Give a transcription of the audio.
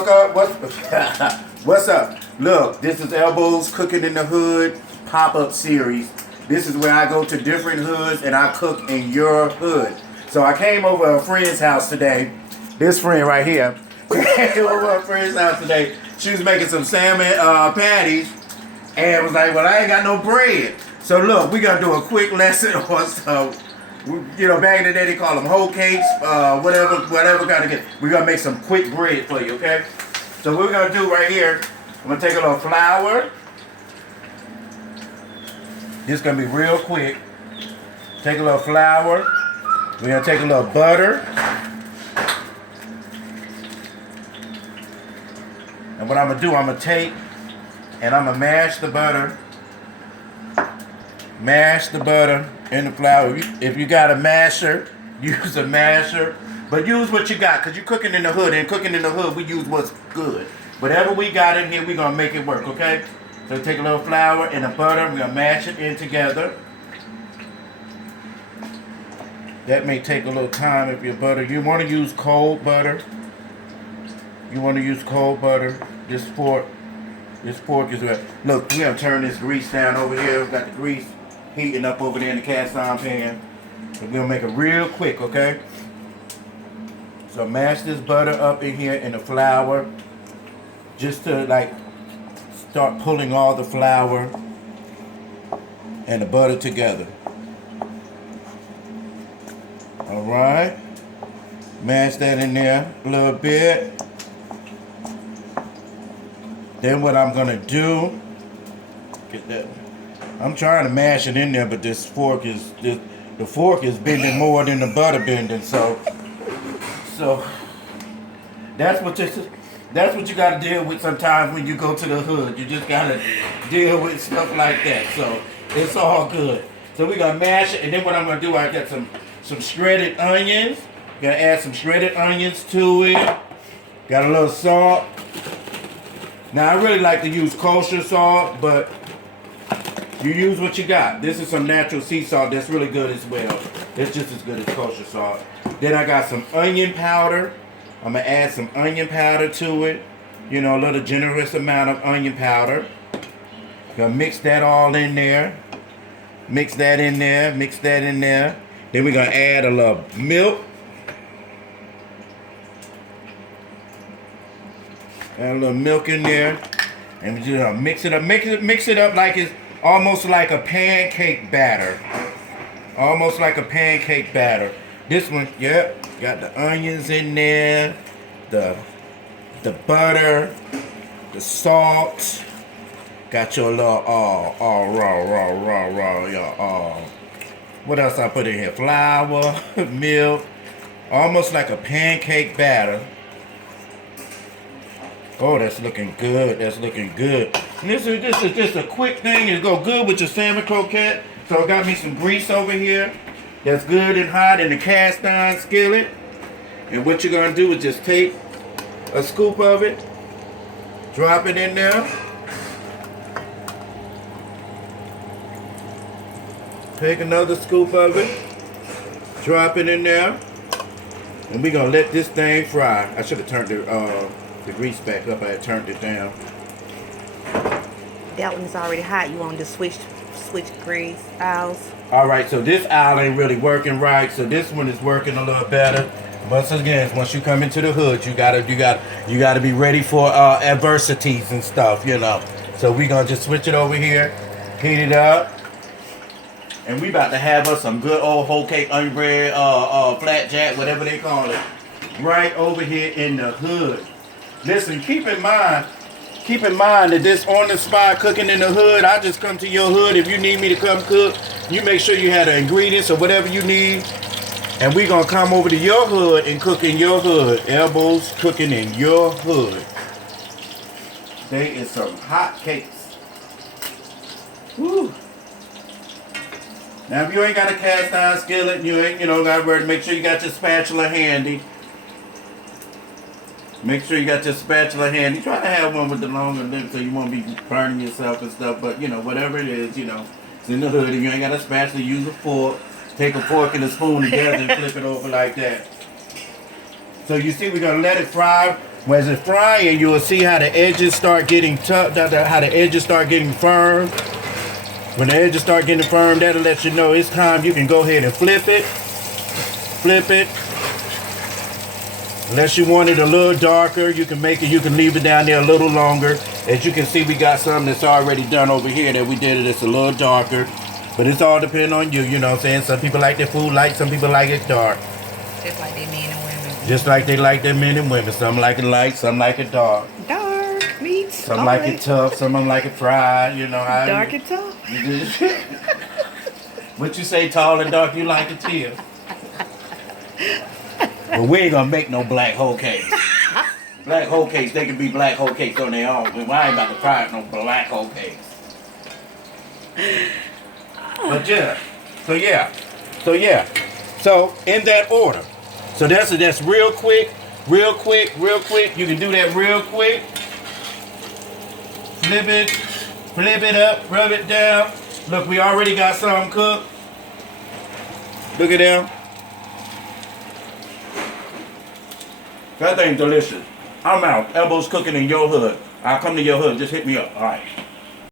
What's up? Look, this is Elbows Cooking in the Hood pop-up series. This is where I go to different hoods and I cook in your hood. So I came over a friend's house today. This friend right here. Came over a friend's house today. She was making some salmon patties and was like, well, I ain't got no bread. So look, we're gonna do a quick lesson on some, you know, back in the day they call them hocakes, whatever kind of get. We're gonna make some quick bread for you, okay? So what we're gonna do right here, I'm gonna take a little flour. This is gonna be real quick. Take a little flour. We're gonna take a little butter. And what I'm gonna do, I'm gonna take and I'm gonna mash the butter. Mash the butter in the flour. If you got a masher, use a masher. But use what you got, because you're cooking in the hood. And cooking in the hood, we use what's good. Whatever we got in here, we're going to make it work, okay? So take a little flour and the butter. We're going to mash it in together. That may take a little time if your butter. You want to use cold butter. You want to use cold butter. This fork is right. Look, we're going to turn this grease down over here. We've got the grease heating up over there in the cast iron pan. So we're going to make it real quick, okay? So mash this butter up in here in the flour. Just to like start pulling all the flour and the butter together. Alright. Mash that in there a little bit. Then what I'm gonna do, get that. I'm trying to mash it in there, but the fork is bending more than the butter bending, so that's what you gotta deal with sometimes when you go to the hood. You just gotta deal with stuff like that. So it's all good. So we're gonna mash it, and then what I'm gonna do, I got some shredded onions. Gonna add some shredded onions to it. Got a little salt. Now I really like to use kosher salt, but you use what you got. This is some natural sea salt that's really good as well. It's just as good as kosher salt. Then I got some onion powder. I'm going to add some onion powder to it. You know, a little generous amount of onion powder. Gonna mix that all in there. Mix that in there. Mix that in there. Then we're going to add a little milk. Add a little milk in there. And we're just going to mix it up. Mix it up like it's almost like a pancake batter. Almost like a pancake batter. This one, yep, got the onions in there, the butter, the salt. Got your little raw. What else I put in here? Flour, milk, almost like a pancake batter. Oh, that's looking good. That's looking good. And this is just a quick thing. It go good with your salmon croquette. So I got me some grease over here. That's good and hot in the cast iron skillet. And what you're going to do is just take a scoop of it, drop it in there. Take another scoop of it, drop it in there. And we're going to let this thing fry. I should have turned the grease back up. I had turned it down. That one's already hot. You want to switch grease aisles? Alright, so this aisle ain't really working right, so this one is working a little better. Once again, once you come into the hood, you gotta be ready for adversities and stuff, you know. So we gonna just switch it over here, heat it up, and we about to have us some good old whole cake, onion bread, flat whatever they call it, right over here in the hood. Listen, keep in mind that this on the spot cooking in the hood, I just come to your hood. If you need me to come cook, you make sure you have the ingredients or whatever you need. And we're going to come over to your hood and cook in your hood. Elbows cooking in your hood. There is some hot cakes. Woo. Now if you ain't got a cast iron skillet, you ain't, got to worry. Make sure you got your spatula handy. Make sure you got your spatula handy. Try to have one with the longer lip so you won't be burning yourself and stuff. But, whatever it is, it's in the hood. If you ain't got a spatula, use a fork. Take a fork and a spoon together and flip it over like that. So you see, we're going to let it fry As it's frying, you will see how the edges start getting tough, how the edges start getting firm. When the edges start getting firm, that'll let you know it's time. You can go ahead and flip it. Flip it. Unless you want it a little darker, you can make it, you can leave it down there a little longer. As you can see, we got something that's already done over here that we did it. It's a little darker. But it's all depending on you, you know what I'm saying? Some people like their food light, some people like it dark. Just like they men and women. Just like they like their men and women. Some like it light, some like it dark. Dark meats. Some like it tough, some of them like it fried, you know. Dark and tough. What you say, tall and dark, you like it too. But we ain't gonna make no black whole cakes. Black whole cakes, they can be black whole cakes on their own. But I ain't about to fry no black whole cakes. But yeah. So in that order. So that's real quick. You can do that real quick. Flip it up, rub it down. Look, we already got some cooked. Look at them. That thing's delicious. I'm out. Elbows cooking in your hood. I'll come to your hood. Just hit me up. All right.